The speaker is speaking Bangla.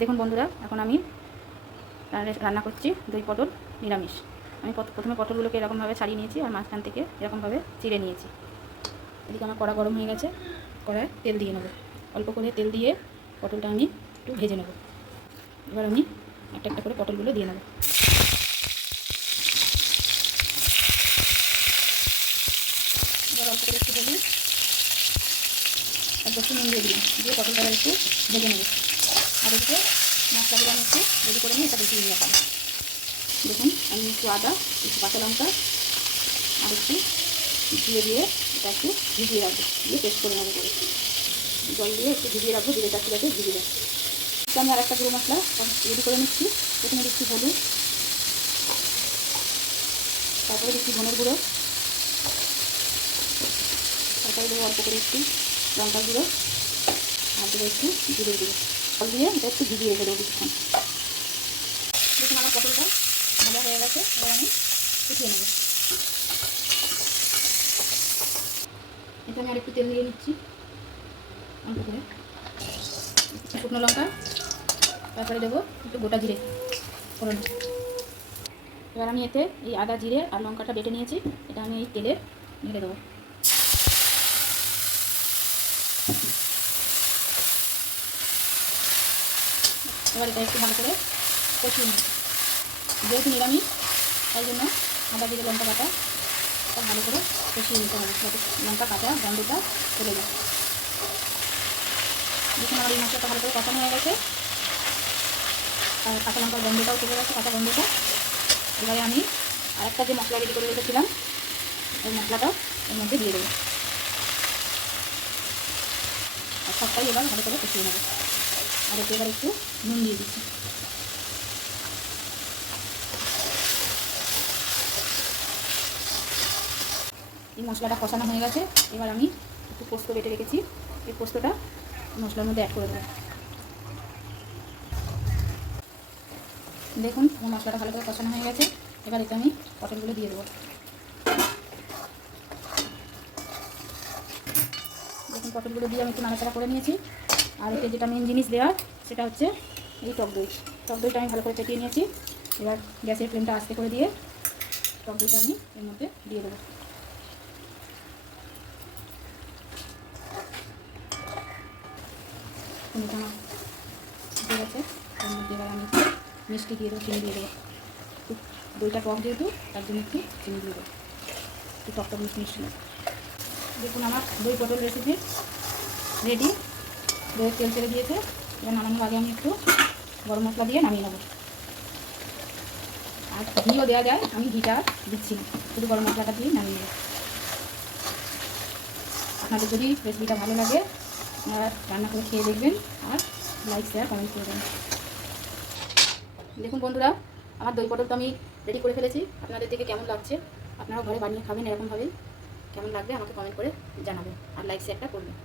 দেখুন বন্ধুরা, এখন আমি রান্না করছি দই পটল নিরামিষ। আমি প্রথমে পটলগুলোকে এরকমভাবে ছাড়িয়ে নিয়েছি আর মাঝখান থেকে এরকমভাবে চিড়ে নিয়েছি। এদিকে আমার কড়া গরম হয়ে গেছে, কড়ায় তেল দিয়ে নেব। অল্প করে তেল দিয়ে পটলটা আমি একটু ভেজে নেব। এবার আমি একটা একটা করে পটলগুলো দিয়ে নেব। এবার অল্প করে একটু হলুদ আর একটু নুন দিয়ে দিলাম, দিয়ে পটলটা একটু ভেজে নেব। আর এদিকে মশলাগুলো আমি একটু রেডি করে নিয়ে এটা দেখিয়ে নিয়ে আসলাম। দেখুন, আমি একটু আদা, একটু কাঁচা লঙ্কা আর একটু জিরে দিয়ে এটা একটু ভিজিয়ে রাখবো, দিয়ে পেস্ট করে নেবো করে জল দিয়ে একটু ভিজিয়ে রাখবো, জিরে চারটি যাতে ভিজে যায়। আমি আর একটা গুঁড়ো মশলা রেডি করে নিচ্ছি। প্রথমে দিচ্ছি হলুদ, তারপরে দিচ্ছি ধনের গুঁড়ো, তারপরে দেবো অল্প করে একটু লঙ্কার গুঁড়ো আর দেবো একটু জিরে গুঁড়ো। জল দিয়ে এটা একটু ভিজিয়ে রেখে দেবো কিছুক্ষণ। দেখুন আমার পটলটা ভাজা হয়ে গেছে, এবার আমি উঠিয়ে নেব। এটা আমি আর একটু তেল দিয়ে নিচ্ছি অল্প করে, শুকনো লঙ্কা, তারপরে দেবো একটু গোটা জিরে ফোড়ন। এবার আমি এতে এই আদা জিরে আর লঙ্কাটা বেটে নিয়েছি, এটা আমি এই তেলে ঢেলে দেবো। এবার এটা একটু ভালো করে কষিয়ে নিই। যেহেতু নিরামিষ তাই জন্য আদা জিরে লঙ্কা বাটা ভালো করে কষিয়ে নিতে হবে, যাতে লঙ্কা কাঁচা গন্ধটা চলে যায়। দেখুন আমার এই মশলাটা ভালো করে কষানো হয়ে গেছে আর কাঁচা লঙ্কার গন্ধটাও চলে গেছে, কাঁচা গন্ধটা। এবারে আমি আরেকটা যে মশলা রেডি করে রেখেছিলাম ওই মশলাটাও এর মধ্যে দিয়ে দেবো আর সবটাই এবার ভালো করে কষিয়ে নেবো। আর এতে এবার একটু নুন দিয়ে দিচ্ছি। এই মশলাটা কষানো হয়ে গেছে, এবার আমি একটু পোস্ত বেটে রেখেছি, এই পোস্তটা মশলার মধ্যে অ্যাড করে দেবো। দেখুন মশলাটা ভালো করে কষানো হয়ে গেছে, এবার এতে আমি পটলগুলো দিয়ে দেবো। দেখুন পটলগুলো দিয়ে আমি একটু নাড়াচাড়া করে নিয়েছি। আর এতে যেটা মেন জিনিস দেওয়ার সেটা হচ্ছে এই টক দই। টক দইটা আমি ভালো করে চেপিয়ে নিয়েছি। এবার গ্যাসের ফ্লেমটা আস্তে করে দিয়ে টক দইটা আমি এর মধ্যে দিয়ে দেবো। চিনিটা আমার ঠিক আছে, এর মধ্যে এবার আমি একটু মিষ্টি দিয়ে দেবো, চিনি দিয়ে দেবো। একটু দইটা টক যেহেতু তার জন্য একটু চিনি দিয়ে দেবো, একটু টক টক মিষ্টি মিষ্টি। দেখুন আমার দই পটল রেসিপি রেডি। দইয়ের তেল ছেড়ে দিয়েছে, এবার নামানোর আগে আমি একটু গরম মশলা দিয়ে নামিয়ে নেবো। আর ঘিও দেওয়া যায়, আমি ঘিটা দিচ্ছি না, শুধু গরম মশলাটা দিয়ে নামিয়ে নেব। আপনাদের যদি রেসিপিটা ভালো লাগে আপনারা রান্না করে খেয়ে দেখবেন আর লাইক শেয়ার কমেন্ট করে দেবেন। দেখুন বন্ধুরা, আমার দই পটল তো আমি রেডি করে ফেলেছি। আপনাদের থেকে কেমন লাগছে আপনারাও ঘরে বানিয়ে খাবেন এরকমভাবেই। কেমন লাগবে আমাকে কমেন্ট করে জানাবেন আর লাইক শেয়ারটা করবেন।